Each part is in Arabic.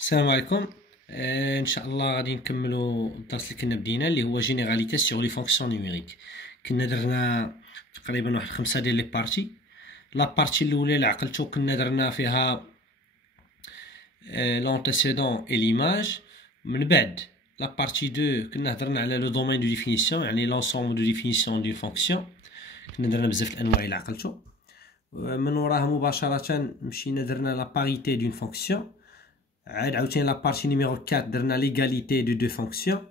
السلام عليكم. ان شاء الله غادي نكملوا الدرس اللي كنا بدينا اللي هو جينيراليتي سيغ لي فونكسيون نيميريك. كنا درنا تقريبا واحد 5 ديال لي بارتي. لا بارتي الاولى اللي عقلتو كنا درنا فيها لونتيسيدون اي ليماج. من بعد لا بارتي 2 كنا هضرنا على لو دومين دو ديفينيسيون، يعني لونسومبل دو ديفينيسيون ديال فونكسيون. كنا درنا بزاف الانواع اللي عقلتو. من وراها مباشره مشينا درنا لا باريتي دون فونكسيون. عاوتاني لا بارتي نيميرو 4 درنا ليغاليتي دو دو فونكسيون،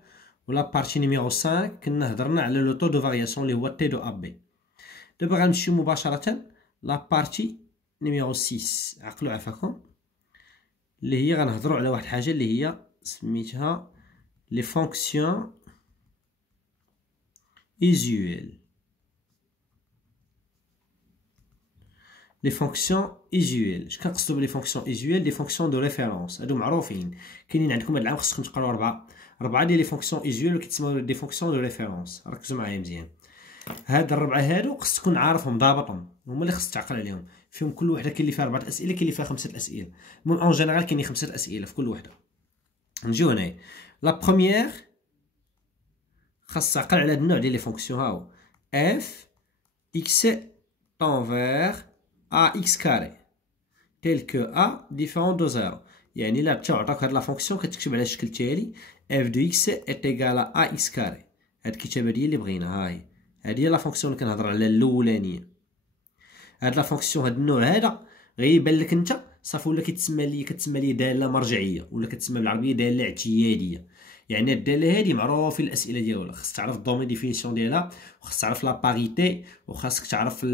ولا بارتي نيميرو 5 كنا هضرنا على لو طو دو فارياسيون اللي هو تي دو ا بي. دابا غنمشيو مباشرة لا بارتي نيميرو 6. عقلوا عفاكم، اللي هي غنهضروا على واحد الحاجة اللي هي سميتها لي فونكسيون ايزيويل. لي فونكسيون ايزيويل، اش كنقصدو بلي فونكسيون ايزيويل؟ دي فونكسيون دو ريفيرونس، هادو معروفين كاينين عندكم هاد العام. خصكم تقراو ربعة ديال لي فونكسيون ايزيويل اللي كيتسموا دي فونكسيون دو ريفيرونس. ركزوا معايا مزيان، هاد الربعة هادو خص تكون عارفهم ضابطهم، هما اللي خص تعقل عليهم. فيهم كل وحده كاين اللي فيها 4 اسئله، كاين اللي فيها 5 اسئله. المهم اون جينيرال كاينين 5 اسئله في كل وحده. نجيو هنايا لا بروميير خاص تعقل على هاد النوع ديال لي فونكسيون. هاو اف اكس انفير ا اكس كاري تيل كو ا ديفيرون دو زيرو. يعني الا تعطاك هاد لا فونكسيون كتكتب على الشكل التالي: اف دو اكس ايت ايكال ا اكس كاري. هاد الكتابه ديال اللي بغينا، هاهي هادي هي لا فونكسيون اللي كنهضر على الاولانيه. هاد لا فونكسيون هاد النوع هذا غيبان لك انت صافي، ولا كتسمى لي داله مرجعيه، ولا كتسمى بالعربيه داله اعتياديه. يعني الداله هادي معروفين الاسئله ديالها، خاص تعرف الدومين ديفينيسيون ديالها، وخاص تعرف لا باريتي، وخاصك تعرف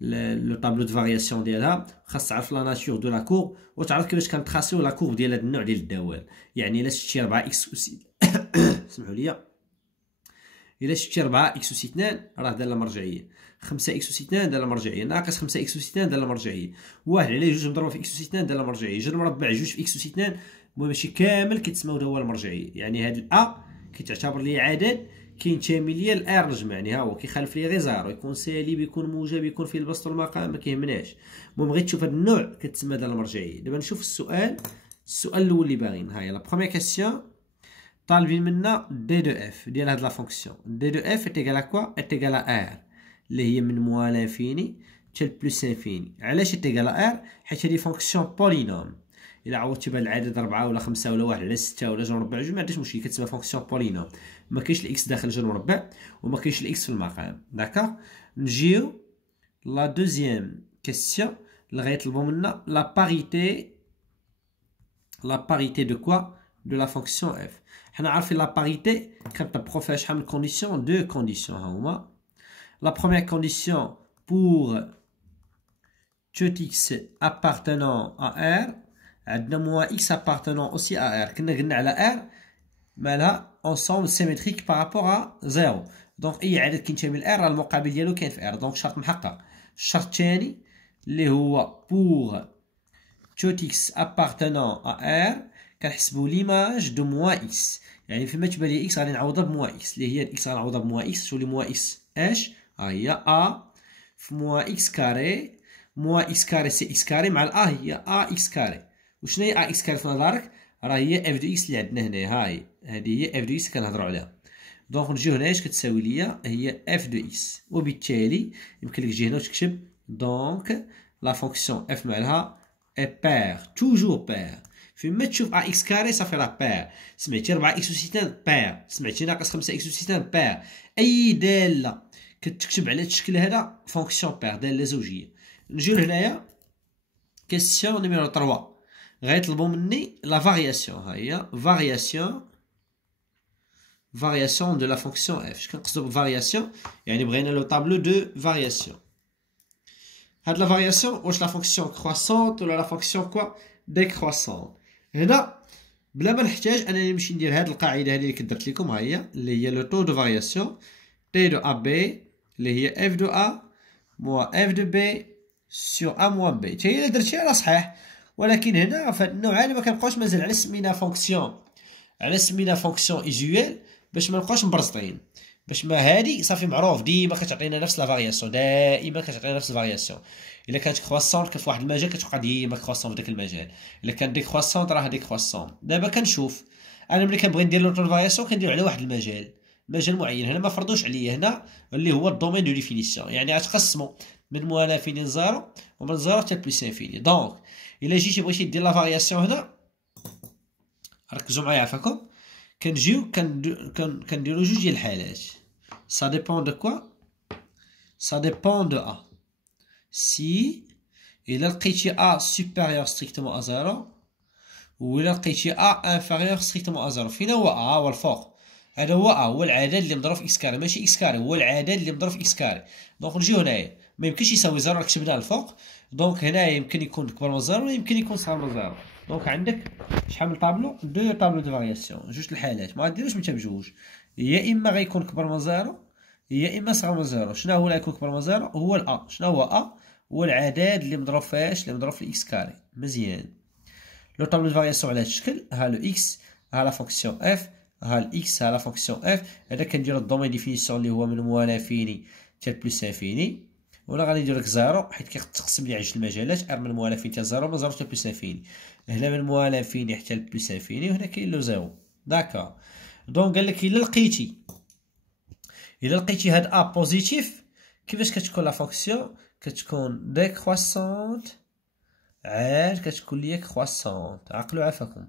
لو طابلو دو فارياسيون ديالها، خاص تعرف لا ناتور دو لا كورب، وتعرف كيفاش كنتراسيو لا كورب ديال هاد النوع ديال الدوال. يعني الا شفتي 4 اكس اس سمحوا لي، الا شفتي 4 اكس اس 2 راه داله مرجعيه، 5 اكس اس 2 داله مرجعيه، ناقص 5 اكس اس 2 داله مرجعيه، 1 على 2 مضروب في اكس اس 2 داله مرجعيه، جذر مربع 2 في اكس اس 2، المهم ماشي كامل كيتسموا دوال مرجعيه. يعني هاد الأ كيتعتبر لي عدد كينتمي ليا لار نجمع، يعني ها هو كيخالف لي غير زيرو، يكون سالب يكون موجب يكون فيه البسط والمقام ما كيهمناش. المهم غير تشوف هاد النوع كتسمى داله مرجعيه. دابا نشوف السؤال الاول اللي باغيين. هاهي لا بروميير كيسيون طالبين منا دي دو اف ديال هاد لا فونكسيون. دي دو اف est égal à quoi؟ est égal à r اللي هي من موال انفيني حتى لبلوس انفيني. علاش est égal à r؟ حيت هادي فونكسيون بولينوم. الا عوضتي بهاد العدد 4 ولا 5 ولا 1 على 6 ولا جوج مربع جوج ما عندهاش مشكل، كتسمى فونكسيون بولينوم. ما كاينش الاكس داخل جوج مربع وما كاينش الاكس في المقام. داكوغ، نجيو لا دوزيام كيسيون اللي غيطلبوا منا لا باريتي. لا باريتي دو كوا؟ دو لا فونكسيون اف. حنا عارفين لا باريتي كنطبقوا فيها شحال من كونديسيون؟ دو كونديسيون ها هما. لا بروميير كونديسيون بور tout x appartenant à r، عندنا موان x appartenant aussi à r. كنا قلنا على r مالها ensemble symétrique par rapport à 0. دونك اي عدد كينتمي ل r راه المقابل ديالو كاين في r، دونك شرط محقق. الشرط الثاني اللي هو pour tout x appartenant à r كنحسبوا ليماج دو موان اكس. يعني فيما تبان لي اكس غادي نعوضها بموان اكس، اللي هي الاكس غنعوضها بموان اكس. تولي موان اكس اش؟ ها هي ا في موان اكس كاري. موان اكس كاري سي اكس كاري مع الا هي ا اكس كاري. وشنو هي ا اكس كاري في نظرك؟ راه هي اف دو اكس اللي عندنا هنايا. هاهي هادي هي اف دو اكس اللي كنهضروا عليها. دونك نجيو هنا اش كتساوي ليا؟ هي اف دو اكس. وبالتالي يمكن لك تجي هنا وتكتب دونك لا فونكسيون اف مالها اي بير، توجور بير. فيما تشوف ا اكس كاري صافي راه بير. سمعتي 4 اكس اس 2 بير، سمعتي ناقص 5 اكس اس 2 بير. اي داله كتكتب على هذا الشكل هذا فونكسيون بير، داله زوجيه. نجيو لهنايا كيسيون نيميرو 3 غيطلبوا مني لا فارياسيون. ها هي فارياسيون دو لا فونكسيون اف. اش كنقصدوا بفارياسيون؟ يعني بغينا لو طابلو دو فارياسيون. هاد لا فارياسيون واش لا فونكسيون كرواسونت ولا لا فونكسيون كوا ديكرواسونت؟ هنا بلا ما نحتاج انني نمشي ندير هاد القاعده هذه اللي كدرت لكم، ها هي اللي هي لو طو دو فارياسيون تي دو ا بي اللي هي اف دو ا موا اف دو بي سور ا موان بي. حتى هي الا درتيها راه صحيح، ولكن هنا في هاد النوع هذا ما كنبقاوش مازال على سمينا فونكسيون، على سمينا فونكسيون ايزيويل باش ما نبقاوش مبرزطين. باش ما هادي صافي معروف ديما كتعطينا نفس لا فارياسيون، دائما كتعطينا نفس الفارياسيون. الا كانت كرواسون فواحد المجال كتبقى ديما كرواسون في داك المجال، الا كانت ديكرواسون راه ديكرواسون. دابا كنشوف انا ملي كنبغي ندير لوطو فارياسيون كندير على واحد المجال، مجال معين. هنا ما فرضوش عليا هنا اللي هو الدومين دو ديفينيسيون، يعني غتقسمو من موان لانفيني لزيرو ومن زيرو حتى بلس انفيني. دونك الا جيتي بغيتي دير لا فارياسيون هنا، ركزوا معايا عافاكم، كنجيو كنديرو جوج ديال الحالات. Ça dépend de quoi? Ça dépend de A. Si إلا لقيتي A supérieur strictement à 0 وإلا لقيتي A inférieur strictement à 0. فين هو A؟ هو الفوق، هذا هو A، هو العدد اللي مضروب في إكس كاري، ماشي إكس كاري، هو العدد اللي مضروب في إكس كاري. دونك نجيو هنايا ما يمكنش يساوي 0 كتبناه الفوق، دونك هنايا يمكن يكون كبر من 0 ويمكن يكون صغر من 0. دونك عندك شحال من طابلو؟ دو طابلو دو فارياسيون، جوج الحالات ما غاديروش نتا بجوج، يا إما غيكون كبر من 0 يا اما صغر من 0. شنو هو اللي غيكون كبر من 0؟ هو الأ. شنو هو أ؟ هو العدد اللي مضروب فاش؟ اللي مضروب في الإكس كاري. مزيان. لو طابلو دو فارياسيون على هاد الشكل، ها لو إكس، ها لا فونكسيون إف، ها الإكس، ها لا فونكسيون إف. هذا كنديرو الدومين ديفينيسيون اللي هو من موان لانفيني حتى بلس انفيني، ولا غادي ندير لك 0 حيت كيتقسم لي على جوج المجالات، ار من موان لانفيني حتى 0 من 0 حتى بلس انفيني، هنا من موان لانفيني حتى بلس انفيني، وهنا كاين لو 0. داكا. دونك قالك إلا لقيتي هاد أ بوزيتيف، كيفاش كتكون لا فونكسيون؟ كتكون ديكرواسونت عاد كتكون ليا كرواسونت. عقلوا عافاكم،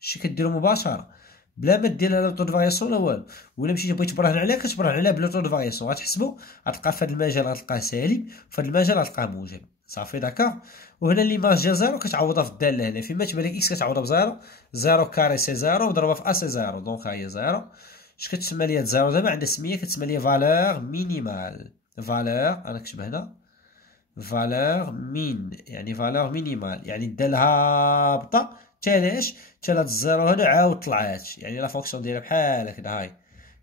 شتي كديرو مباشرة بلا ما دير لها لوطو دو فارياسيون ولا والو. ولا مشيتي بغيتي تبرهن عليها كتبرهن عليها بلوطو دو فارياسيون، غتحسبو غتلقى في هاد المجال غتلقاه سالب، في هاد المجال غتلقاه موجب. صافي داكا. وهنا ليماج ديال 0 كتعوضها في الدالة هنا، فيما تبان لك إكس كتعوضها بزيرو، 0 كاري سي 0 وضربها في أ سي 0. دونك ها هي 0. اش كتسمى ليا هاد 0 دابا؟ عندها سمية كتسمى ليا فالور مينيمال. فالور انا كتب هنا فالور مين، يعني فالور مينيمال، يعني الدالة هابطة تالاش تال هاد الزيرو هادو عاود طلعات، يعني لا فونكسيون ديالها بحال هكدا هاي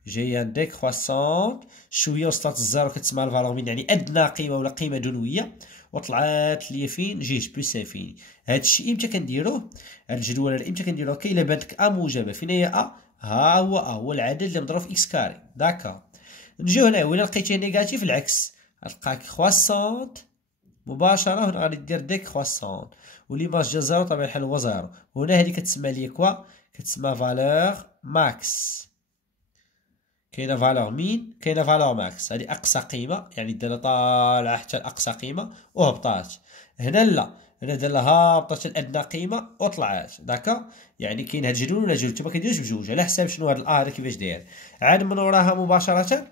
جايه ديكرواسونت شويه وصلت الزيرو كتسمى الفالور مين، يعني ادنى قيمه ولا قيمه دنويه، وطلعات ليا فين؟ جيج بلس انفيني. هادشي امتى كنديروه؟ هاد الجدول هذا امتى كنديروه؟ كي الا بانت لك ا موجبه. فين هي ا؟ ها هو ا، هو العدد اللي مضروب في اكس كاري. داكا. نجيو هنا ولا لقيتيه نيجاتيف العكس، غتلقى كرواسونت مباشره، هنا غادي دير ديكرواسونت، وليماج ديال 0 طبيعي الحال هو 0. هنا هادي كتسمى ليا كوا؟ كتسمى فالور ماكس. كاينه فالور مين، كاينه فالور ماكس. هادي اقصى قيمه، يعني الداله طالعه حتى لاقصى قيمه وهبطات. هنا لا، هنا الداله هابطه لادنى قيمه وطلعات. داكا. يعني كاين هاد الجدول ولا جدول، نتوما كديروش بجوج على حساب شنو هاد الار كيفاش داير. عاد من وراها مباشره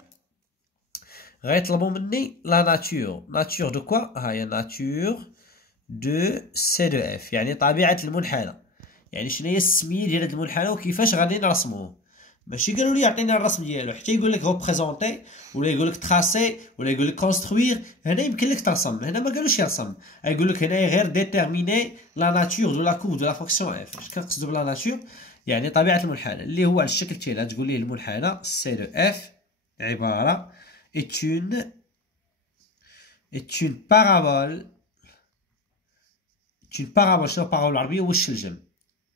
غيطلبوا مني لا ناتور. ناتور دو كوا؟ ها هي ناتور دو سي دو اف، يعني طبيعه المنحنى. يعني شنو هي السميه ديال هاد المنحنى وكيفاش غادي نرسموه. ماشي قالوا لي يعطينا الرسم ديالو، حتى يقول لك ريبريزونتي ولا يقول لك تراسي ولا يقول لك كونستروير. هنا يمكن لك ترسم، هنا ما قالوش يرسم، يقول لك هنا غير ديتيرميني لا ناتور دو لا كوف دو لا فونكسيون اف. اش كنقصدوا بلا ناتور؟ يعني طبيعه المنحنى اللي هو على الشكل التالي. تقول ليه المنحنى سي دو اف عباره est une parabole. شنو بارابول بالعربيه؟ هو الشلجم.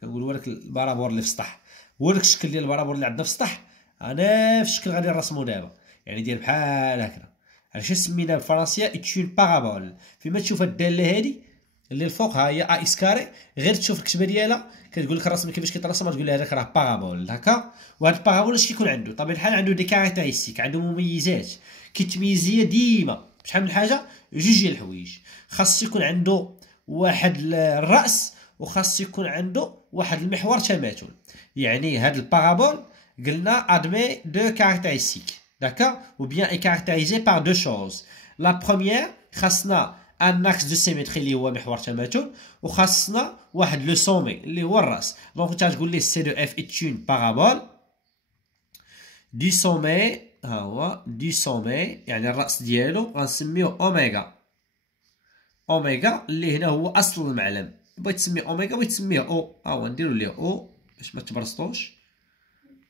كنقولوا لك البارابور اللي في السطح، هو داك الشكل ديال البارابور اللي عندنا في السطح، انا في الشكل غادي نرسمو دابا، يعني ديال بحال هكذا. علاش سميناه بالفرنسيه اتشون بارابول؟ فيما تشوف الداله هادي اللي الفوق ها هي ا اكس كاري، غير تشوف الكتابه ديالها كتقول لك الرسم كيفاش كيترسم، تقول لها هذاك راه بارابول هكا. وهاد البارابول اش كيكون عنده؟ طبيعه الحال عنده دي كاركتيرستيك، عنده مميزات كيتميز ليا ديما بشحال من حاجه. جوج ديال الحوايج، خاص يكون عنده واحد الراس وخاص يكون عنده واحد المحور تماثل. يعني هاد البارابول قلنا ادمي دو كاركتيرستيك. داكا. ou bien est caractérisé par deux choses. La première خاصنا ان اكس دو سيمتري اللي هو محور تماثل، وخاصنا واحد لو سومي اللي هو الراس. دونك انت تقول لي سي دو اف ات اون بارابول دي سومي، ها هو دي سومي يعني الراس ديالو غنسميوه اوميغا. اوميغا اللي هنا هو اصل المعلم. بغيت تسميه اوميغا بغيت تسميه او، ها هو نديرو ليه او باش ما تبرسطوش.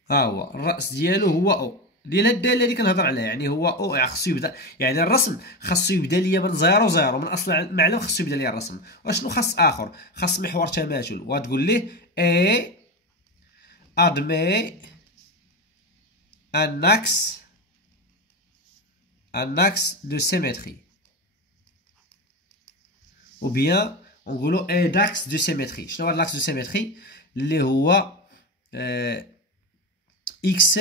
ها هو الراس ديالو هو او ديال هاد الداله اللي كنهضر عليها، يعني هو او خاصو يبدا، يعني الرسم خاصو يبدا ليا من زيرو زيرو، من اصل المعلم خاصو يبدا ليا الرسم. واشنو خاص اخر؟ خاص محور تماثل، وغتقول ليه اي ادمي un axe de symétrie. Ou bien نقولوا un axe de symétrie. شنو هو l'axe de symétrie؟ اللي هو x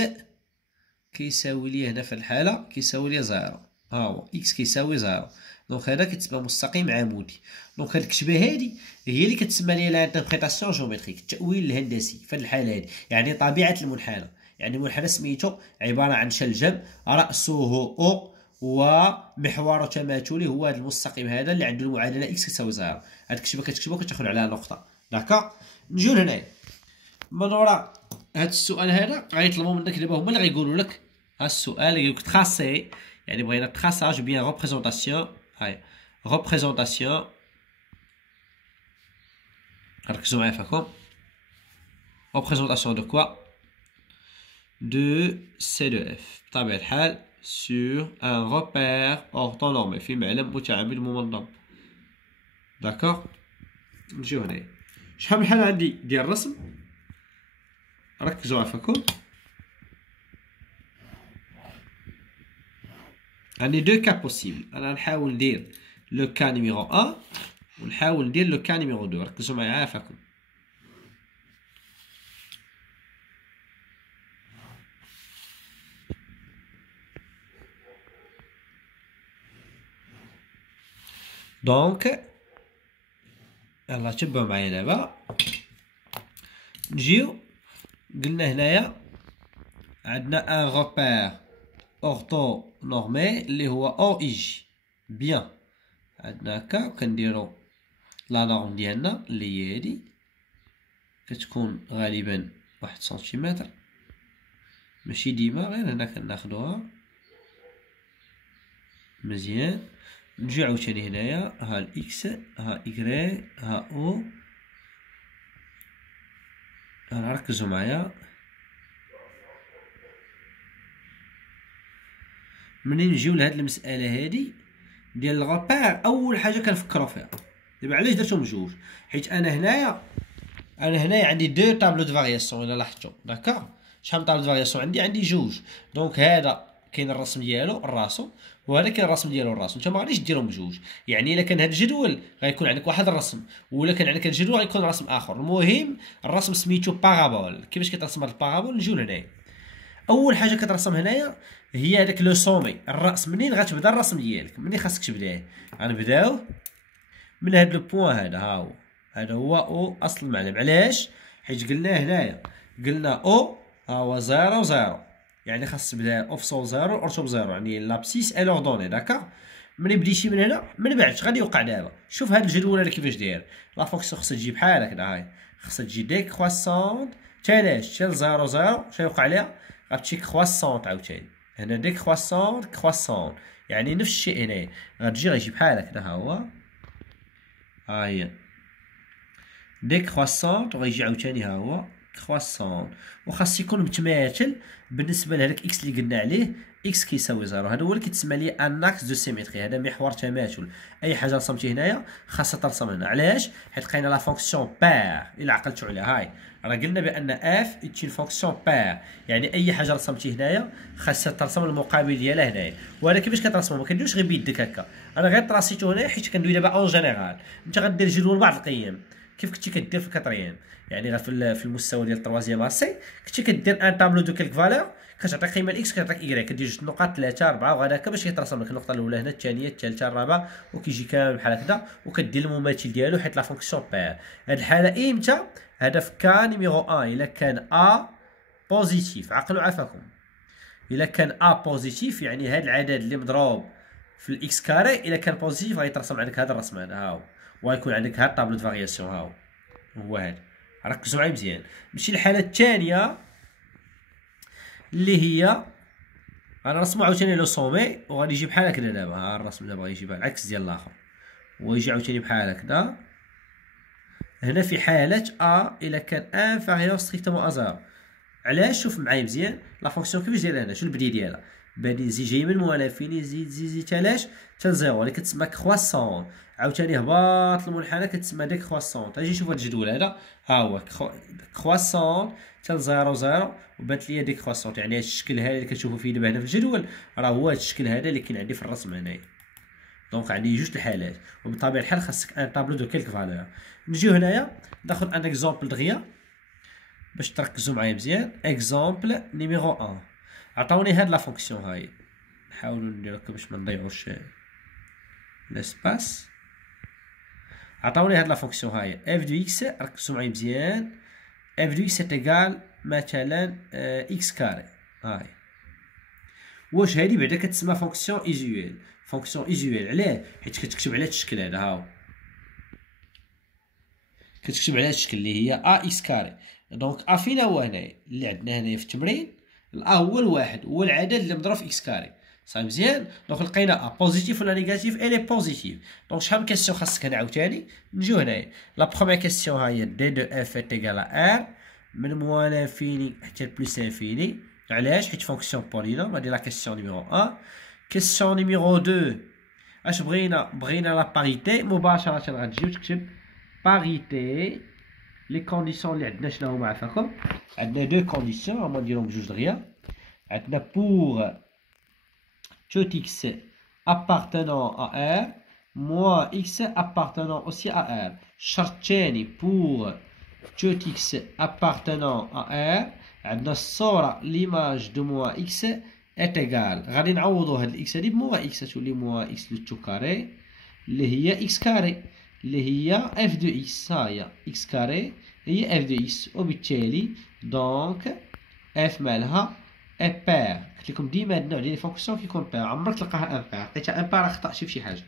كيساوي لي هنا في الحالة كيساوي لي 0. ها هو x كيساوي 0. دونك هذا كيتسمى مستقيم عمودي. دونك هاد الكتبة هادي هي اللي كتسمى لي لانتربريتاسيون جيومتريك، التأويل الهندسي في هاد الحالة هادي، يعني طبيعة المنحنى. يعني المنحنى سميتو عبارة عن شلجم رأسه O ومحور تماثلي هو هذا المستقيم هذا اللي عنده المعادلة x كتساوي 0. هاد الكتبة كتكتبو كتاخد عليها نقطة. داكوغ. نجيو لهنايا من ورا هاد السؤال هذا غيطلبوا منك دابا هما اللي غيقولوا لك ها السؤال يقول لك تراسي، يعني بغينا تراساج بيان ريبريزونطاسيون. هاي ريبريزونطاسيون، ركزوا معايا فيكم. ريبريزونطاسيون دو كوا؟ دو سي دو اف بطبيعة الحال sur un repère orthonormé في معلم متعامل ممنظم. داكوغ. نجيو هنايا شحال من حالة عندي ديال الرسم، ركزوا عفاكم. عندي دو كا بوسيبل، انا نحاول ندير لو كا نيميرو 1 ونحاول ندير لو كا نيميرو 2. ركزوا معايا عفاكم. دونك يلا تبعوا معايا دابا. نجيو قلنا هنايا عندنا ان روبير اورتو نورمي اللي هو او اي جي. بيان عندنا هكا وكنديرو لا نورم ديالنا اللي هي هادي كتكون غالبا 1 سنتيمتر، ماشي ديما، غير هنا كناخدوها مزيان. نجي عاوتاني هنايا ها الاكس ها ايكغي ها او. ركزوا معايا. منين نجيو لهاد المسألة هادي ديال الغوبير، أول حاجة كنفكرو فيها دابا علاش درتهم بجوج؟ حيت أنا هنايا عندي دو طابلو دو فارياسيون إلا لاحظتو. داكوغ. شحال من طابلو دو فارياسيون عندي جوج. دونك هذا كاين الرسم ديالو راسو وهذا كاين الرسم ديالو راسو. نتا مغاديش ديرهم بجوج، يعني الا كان هذا الجدول غيكون عندك واحد الرسم، ولا كان عندك الجدول غيكون رسم اخر. المهم الرسم سميتو بارابول. كيفاش كترسم هاد البارابول؟ نجيو لهنايا. اول حاجه كترسم هنايا هي هذاك لو سومي، الراس. منين غتبدا الرسم ديالك؟ منين خاصك تبداه؟ غنبداو من هاد لو بوين هذا. ها هو هذا هو او اصل المعلم. علاش؟ حيت قلنا هنايا قلنا او ها هو 0 0، يعني خاص تبدا اوف سو 0 اورتو ب 0، يعني لابسيس اي لوردوني. داكوغ. ملي بديتي من هنا من بعد غادي يوقع دابا. شوف هاد الجدول هذا كيفاش داير. لا فونكسيون خاصها تجي بحال هكذا. هاي خاصها تجي ديكرواسونت تالاش حتى ل 0 0. شنو يوقع ليها؟ غتمشي كرواسونت عاوتاني. هنا ديكرواسونت كرواسونت، يعني نفس الشيء هنايا غتجي غيجي بحال هكذا. ها هو ها هي ديكرواسونت وغيجي عاوتاني ها هو كرواسونت، وخاص يكون متماثل بالنسبه لهذاك اكس اللي قلنا عليه اكس كيساوي 0. هذا هو اللي كيتسمى ليه ان اكس دو سيميتري. هذا محور تماثل. اي حاجه رسمتي هنايا خاصها ترسم هنا. علاش؟ حيت لقينا لا فونكسيون بار الا عقلتوا عليها. هاي راه قلنا بان اف ايتين فونكسيون بار، يعني اي حاجه رسمتي هنايا خاصها ترسم المقابل ديالها هنايا. وهذا كيفاش كترسمو؟ ما كنديروش غير بيدك هكا. انا غير طراسيتو هنايا حيت كندوي دابا اون جينيرال. انت غدير جدول بعض القيم كيف كنتي كدير في الكاتريام، يعني غير في المستوى ديال التروازيام اسي كنتي كدير ان طابلو دو كيلك فالور كتعطي قيمه الاكس كتعطيك ايكغيك، كدير جوج نقاط 3 4 وهذا هكا باش كيترسم لك النقطه الاولى هنا الثانيه الثالثه الرابعه وكيجي كامل بحال هكذا وكدير المماثل ديالو حيت لا فونكسيون بار. هاد الحاله امتى؟ هذا في كا نيميرو 1 الا كان ا بوزيتيف. عقلوا عافاكم. الا كان ا بوزيتيف يعني هذا العدد اللي مضروب في الاكس كاري الا كان بوزيتيف غيترسم عندك هذا الرسم هذا. ها هو وغيكون عندك هاد طابلو دو فارياسيون. ها هو هذا. ركزوا معايا مزيان. نمشي للحاله الثانيه اللي هي غنرسمو عاوتاني لو سومي وغادي يجي بحال هكذا. دابا ها الرسم دابا غيجي بحال العكس ديال الاخر ويجي عاوتاني بحال هكذا. هنا في حاله ا الا كان انفيريور ستريكتومون ا 0. علاش؟ شوف معايا مزيان لا فونكسيون كيفاش دايره هنا. شنو البدي ديالها؟ بعدين زيد جاي من موال انفيني زيد تالاش حتى لزيرو اللي كتسمى كرواسون. عاوتاني هباط المنحنى كتسمى ديكرواسون. اجي نشوف هاد الجدول هذا، ها هو كرواسون حتى لزيرو زيرو وبانت ليا ديكرواسون. يعني هاد الشكل هذا اللي كتشوفوا فيه دابا هنا في الجدول راه هو هاد الشكل هذا اللي كاين عندي في الرسم هنايا. دونك عندي جوج الحالات وبطبيعه الحال خاصك ان طابلو دو كيلك فالور. نجيو هنايا ناخذ ان اكزومبل دغيا باش تركزوا معايا مزيان. اكزومبل نيميرو 1 عطاوني هاد لا فونكسيون هاي، نحاولوا نديرو هكا باش ما نضيعوش لاسباس. عطاوني هاد لا فونكسيون هاي اف دو اكس، ركزوا معايا مزيان. اف دو اكس ايكال مثلا اكس كاري. هاي واش هادي بعدا كتسمى فونكسيون ايزيويل؟ فونكسيون ايزيويل علاه؟ حيت كتكتب على هاد الشكل هذا، هاو كتكتب على هاد الشكل اللي هي ا اكس كاري. دونك ا فين هو هنايا اللي عندنا هنايا في التمرين؟ الا هو الواحد، هو العدد اللي مضروب في اكس كاري. صافي مزيان. دونك لقينا ا بوزيتيف ولا نيجاتيف؟ الي بوزيتيف. دونك شحال من كيسيون خاصك هنا عاوتاني؟ نجيو هنايا. لا بروميير كيسيون ها هي دي دو اف ايكال ار من موان انفيني حتى بلوس انفيني. علاش؟ حيت فونكسيون بولينوم. هادي لا كيسيون نيميرو 1. كيسيون نيميرو 2 اش بغينا؟ بغينا لا باريتي. مباشرة غتجيو تكتب باريتي. لي كونديسيون اللي عندنا شنو هما عفاكم؟ عندنا دو كونديسيون هما نديرهم بجوج دغيا. عندنا بور tout x appartenant à R moins x appartenant aussi à R. شرط تاني pour tout x appartenant à R عندنا الصورة l'image de moins x est égale. غادي نعوضو هاد الاكس هادي بموا اكس تولي موا اكس لو تو كاري اللي هي اكس كاري اللي هي اف دو اكس. ها هي اكس كاري هي اف دو اكس، وبالتالي دونك اف مالها امبير. قلت لكم ديما هاد النوع ديال لي فونكسيون كيكون بير، عمرك تلقاها امبير. لقيتها امبير خطأتي فشي حاجه.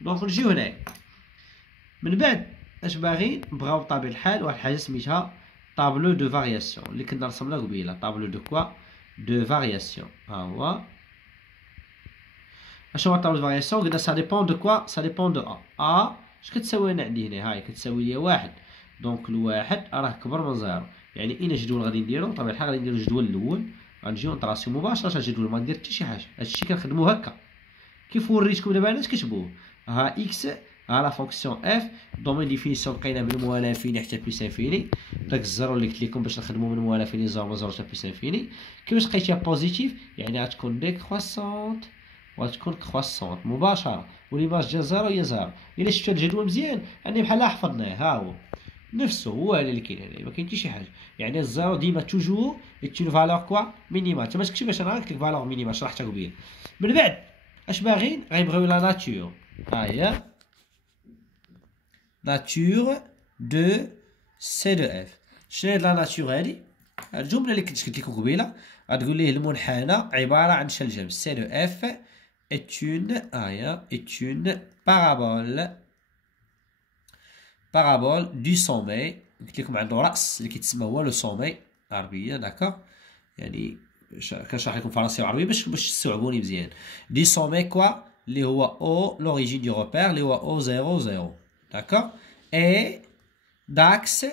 دونك نجيو هنايا من بعد اش باغيين؟ بغاو بطبيعه الحال واحد الحاجه سميتها طابلو دو فارياسيون اللي كنا رسمنا قبيله. طابلو دو كوا؟ دو فارياسيون. ها هو اشنو هو طابلو دو فارياسيون؟ قلنا سا ديبون دو كوا؟ سا ديبون دو ا. اش كتساوي انا عندي هنا؟ هاي كتساوي ليا واحد. دونك الواحد راه كبر من زيرو. يعني اين جدول غادي نديرو؟ بطبيعه الحال غادي نديرو الجدول الاول، غنجيو نطراسيو مباشره الجدول، ما ندير حتى شي حاجه. هادشي كنخدمو هكا كيف وريتكم دابا انا. تكتبوه ها اكس، ها لا فونكسيون اف دومين ديفينيسيون لقينا من موال انفيني حتى بلوس انفيني. داك الزيرو اللي قلت لكم باش نخدمو من موال انفيني زيرو من زيرو حتى بلوس انفيني. كيفاش لقيتيها بوزيتيف؟ يعني غتكون ديكرواسونت وغتكون كرواسونت مباشره، وليماج ديال زيرو هي زيرو. الا شفتو الجدول مزيان اني بحال حفظناه. ها هو نفسه هو هذا اللي كاين هنا، ما كاين حتى شي حاجه. يعني الزيرو ديما توجور ايت اون فالور كوا مينيمال. انت ما تكتبش انا قلت لك فالور مينيمال شرحتها قبيل. من بعد اش باغيين؟ غيبغيو لا ناتور. ها هي ناتور دو سي دو اف. شنو هي لا ناتور هادي؟ الجمله اللي كنت قلت لكم قبيله غتقول ليه المنحنى عباره عن شلجم. سي دو اف est une parabole du sommet. قلت لكم عنده راس اللي كيتسمى هو لو سومي عربيه. داكوغ، يعني كنشرح لكم فرنسيه وعربيه باش تستوعبوني مزيان. دي سومي كوا اللي هو او لوريجين دو روبير اللي هو او 0 0. داكوغ. اي داكس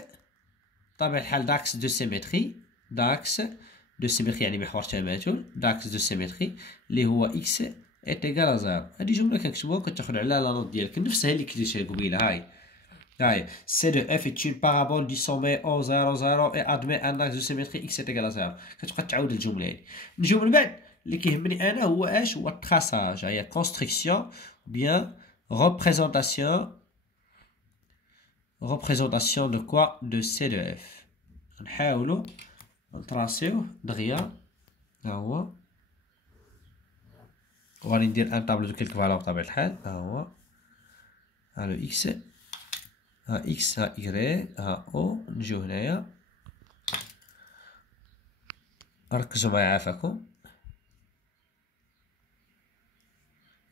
طبيعة الحال داكس دو سيمتري. داكس دو سيمتري يعني محور تماثل. داكس دو سيمتري اللي هو اكس est égal à 0. هادي جمله كنكتبوها كتاخد عليها لا نوت ديالك نفسها اللي كتبتها قبيله. هاي C de f est une parabole du sommet O 0 0 et admet un axe de symétrie x est égal à 0. كتبقى تعاود الجمله هادي. نجيو من بعد اللي كيهمني انا هو اش؟ هو التراساج. هي كونستركسيون بيان représentation de quoi؟ de C de f. نحاولوا نتراسيوه دغيا. ها هو وغادي ندير ان طابلو دو كيلك فالور بطبيعة الحال. ها هو ها لو اكس، ها اكس، ها ايغري، ها او. نجيو هنايا ركزوا معايا عافاكم.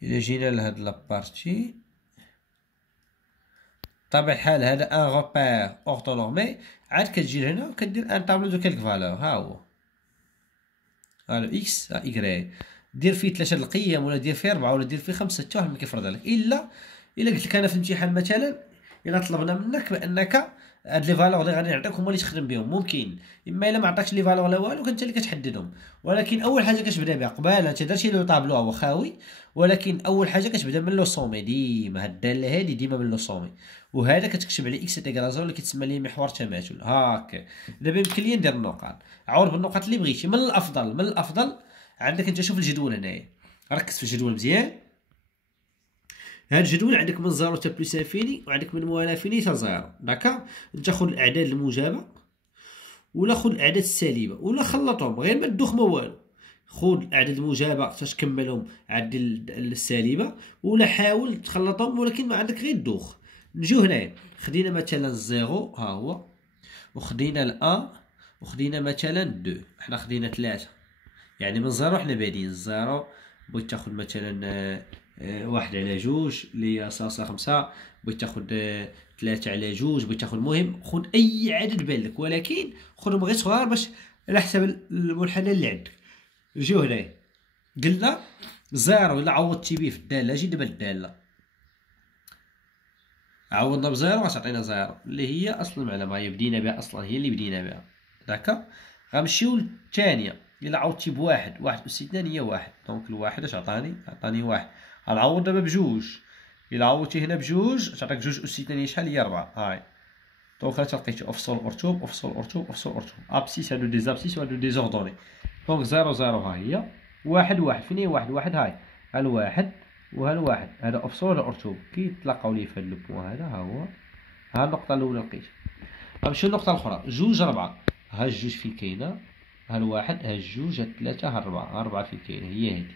الا جينا لهاد لابارتي بطبيعة الحال هذا ان روبير اورتونورمي. عاد كتجي لهنا وكدير ان طابلو دو كيلك فالور. ها هو ها لو اكس، ها ايغري. دير فيه 3 القيم ولا دير فيه 4 ولا دير فيه 5 حتى ما كيفرض لك. الا قلت لك انا في الامتحان مثلا الا طلبنا منك بانك هاد لي فالور اللي غادي نعطيك هما اللي تخدم بهم. ممكن اما الا ما عطاكش لي فالور لا والو كنت اللي كتحددهم، ولكن اول حاجه كتبدا بها قبل انت درتي لو طابلو هو خاوي، ولكن اول حاجه كتبدا من لو سومي ديما. هاد الداله هادي ديما من لو سومي، وهذا كتكتب عليه اكس ايكال 0 اللي كيتسمى ليه محور تماثل. هاكا دابا يمكن لي ندير النقاط، عاود بالنقاط اللي بغيتي. من الافضل عندك انت شوف الجدول هنايا، ركز في الجدول مزيان. هاد الجدول عندك من 0 حتى بلس انفيني، وعندك من موال انفيني حتى 0. داكا انت خذ الاعداد الموجبه ولا خذ الاعداد السالبه ولا خلطهم، غير ما تدوخ ما والو. خذ الاعداد الموجبه حتى تكملهم عدل السالبه، ولا حاول تخلطهم ولكن ما عندك غير الدوخ. نجيو هنايا خدينا مثلا 0 ها هو، وخدينا الان، وخدينا مثلا 2، حنا خدينا 3. يعني من 0 حنا بادين 0. بغيت تاخذ مثلا 1 على 2 اللي هي صاصه 5، بغيت تاخذ 3 على 2، بغيت تاخذ. المهم خذ اي عدد بان لك، ولكن خذهم غير صغار باش على حسب المنحنى اللي عندك. نجيو هنايا قلنا 0 الا عوضتي به في الداله. اجي دابا الداله عوضنا ب 0 غتعطينا 0 اللي هي اصل المعلومه، هي بدينا بها اصلا، هي اللي بدينا بها. داكا غنمشيو للثانيه. الا عوضتي بواحد، 1 أس 2 هي 1، دونك الواحد اش عطاني؟ عطاني 1. غنعوض دابا بجوج. الا عوضتي هنا بجوج تعطيك 2 أس 2 هي شحال؟ هي 4. هاي دونك راه لقيتي افصل ارتوب افصل ارتوب افصل ارتوب ابسيس. هادو دي زابسيس وهادو دي زوردوني. دونك 0 0 ها هي، 1 1. فين هي 1 1؟ هاي ها الواحد وها الواحد، هذا افصل ولا ارتوب كي تلاقاو لي في هاد البوان هذا. ها هو، ها النقطه الاولى لقيت. غنمشيو للنقطه الاخرى 2 4. ها الجوج فين كاينه؟ ها الواحد ها الجوج ها الثلاثه ها الربعه. ها الربعه فين كاينه؟ هي هادي.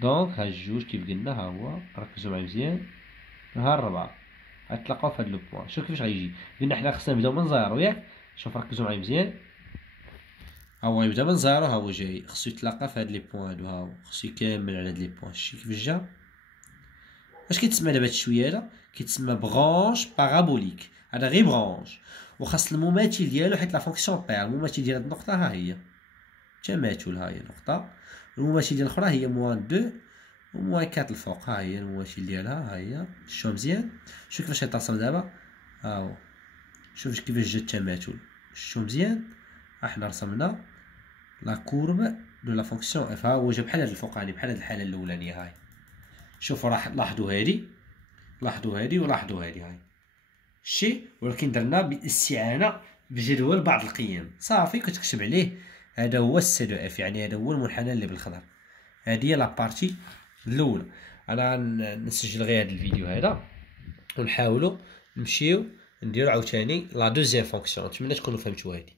دونك ها الجوج كيف قلنا ها هو، ركزوا معايا مزيان. ها الربعه غتلاقاو في هاد لو بوان. شوف كيفاش غيجي. قلنا حنا خصنا نبداو من 0 ياك. شوف ركزوا معايا مزيان. ها هو يبدا من 0، ها هو جاي خصو يتلاقى في هاد لي بوان هادو. ها هو خصو يكمل على هاد لي بوان. شتي كيفاش جا؟ اش كيتسمى دابا هاد الشويه هذا؟ كيتسمى برانش بارابوليك. هذا غير برانش، وخاص المماثل ديالو حيت لا فونكسيون بير. المماثل ديال هاد النقطه ها هي تماثل، ها هي نقطه. المماثل ديال الاخرى هي موان 2 وموان 4 الفوق. ها هي المماثل ديالها، ها هي. شوف مزيان. شوف كيفاش يتصل دابا. ها هو شوف كيفاش جا التماثل. شوف مزيان. احنا رسمنا لا كورب دو لا فونكسيون اف. ها هو جا بحال هاد الفوقاني، بحال هاد الحاله الاولانيه. هاي شوفوا راح لاحظوا هادي، لاحظوا هادي ولاحظوا هادي. هاي شي، ولكن درنا بالاستعانه بجدول بعض القيم. صافي كتكتب عليه هذا هو السي دو اف، يعني هذا هو المنحنى اللي بالخضر. هذه هي لابارتي الاولى. انا نسجل غير هذا الفيديو هذا ونحاولوا نمشيو نديرو عاوتاني لا دوزيام فونكسيون. نتمنى تكونوا فهمتوا هذه.